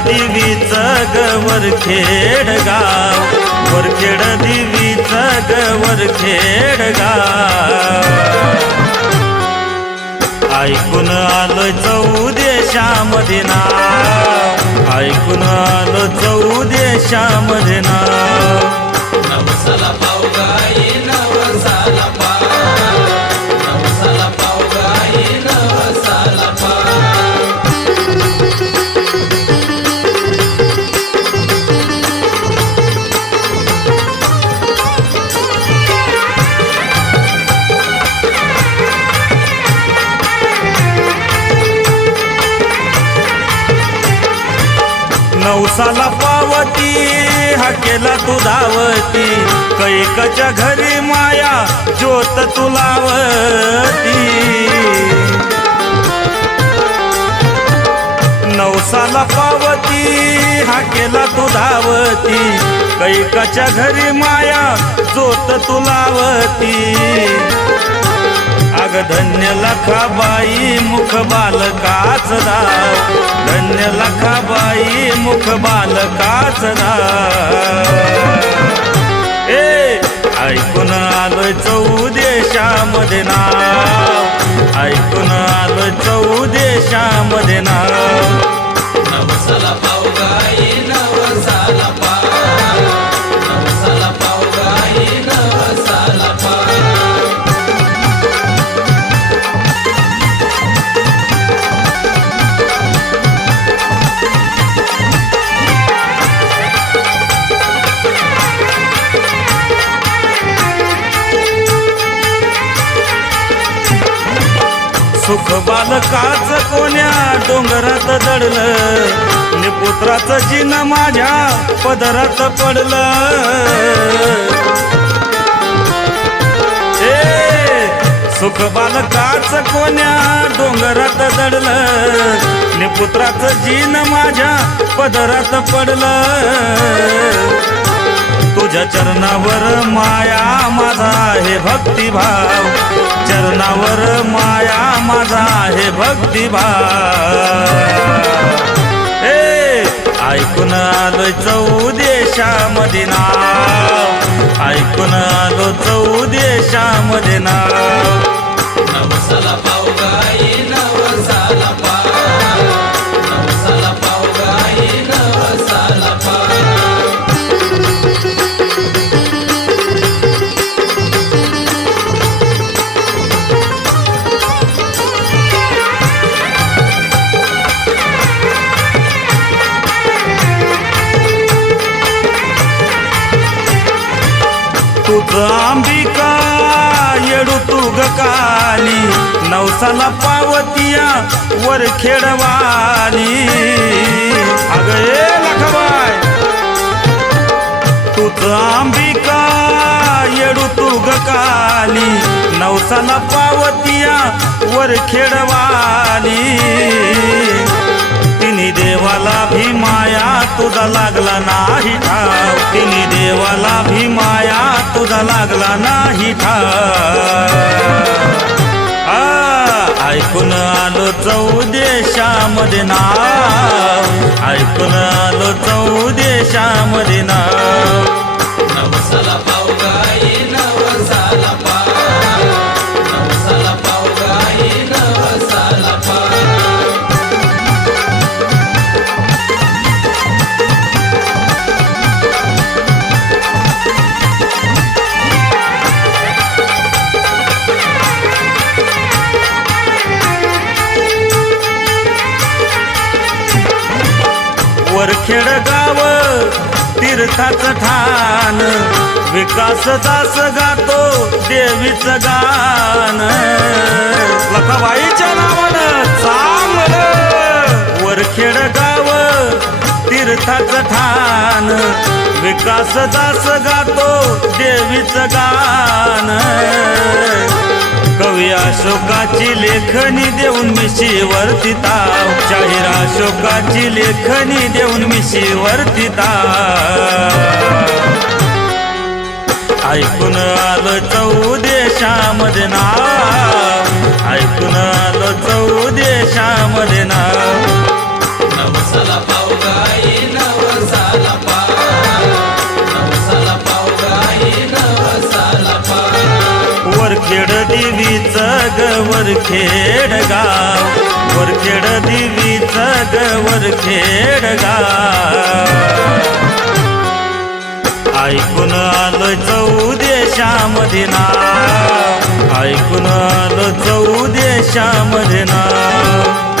देवीच वरखेड गाव, वरखेड देवीच वरखेड गाव. ऐकून आलं चौदेशामध्ये नाव, ऐकून आलं चौदेशामध्ये नाव. नवसाला पाव गाई नवसाला पाव, नवसाला पाव गाई नवसाला पाव. नवसाला पावती हा केला तू धावती, कैकच्या घरी माया ज्योत तू लावती. नवसाला पावती हा केला तू धावती, कैकच्या घरी माया ज्योत तू लावती. अग धन्य लखाबाई मुख बालकाच धाव, धन्य लखाबाई मुख बालकाच धाव. ऐकून आलोय चौदेशामध्ये नाव, ऐकून आलोय चौदेशामध्ये नाव. नवसाला पाव गाई नवसाला पाव, नवसाला पाव गाई नवसाला पाव. सुख बालकाच कोण्या डोंगरात दडलं, निपुत्राचं जिन माझ्या पदरात पडलं. सुख बालकाच कोण्या डोंगरात दडलं, निपुत्राचं जिन माझ्या पदरात पडलं. तुझ्या चरणावर माया माझा आहे भक्तिभाव, चरणावर माया माझा आहे भक्तिभाव. ऐकून आलो चौदेशामध्ये नाव, ऐकून आलो चौदेशामध्ये नाव. नवसाला पाव गाई नवसाला पाव, नवसाला पाव गाई नवसाला पाव. तुझं अंबिका येडू तू काली, नवसाला पावतिया वरखेडवाली. अग ए लखाबाई, तुझं अंबिका येडू तू काली, नवसाला पावतिया वरखेडवाली. तिन्ही देवाला भीमाया तुझा लागला नाही ठाव, तिन्ही देवाला भीमाया तुझा लागला नाही ठाव. ऐकून आलो चौदेशामध्ये नाव, ऐकून आलो चौदेशामध्ये नाव. नवसाला पाव गाई नवसाला पाव, नवसाला पाव गाई नवसाला पाव. वरखेड गाव तीर्थाचं ठाण, विकास दास गातो देवीचं गाण. लखाबाईच्या नावानं चांगलं. वरखेड गाव तीर्थाचं ठाण, विकास दास गातो देवीचं गाण. कवी अशोकाची लेखनी देऊन मिशीवरती ताव, शाहीर अशोकाची लेखनी देऊन मिशीवरती ताव. ऐकून आलं चौदेशामध्ये नाव, ऐकून आलं चौदेशामध्ये नाव. नवसाला पाव गाई वरखेड गाव, वरखेड देवीचं ग वरखेड गाव. ऐकून आलं चौदेशामध्ये नाव, ऐकून आलं चौदेशामध्ये नाव.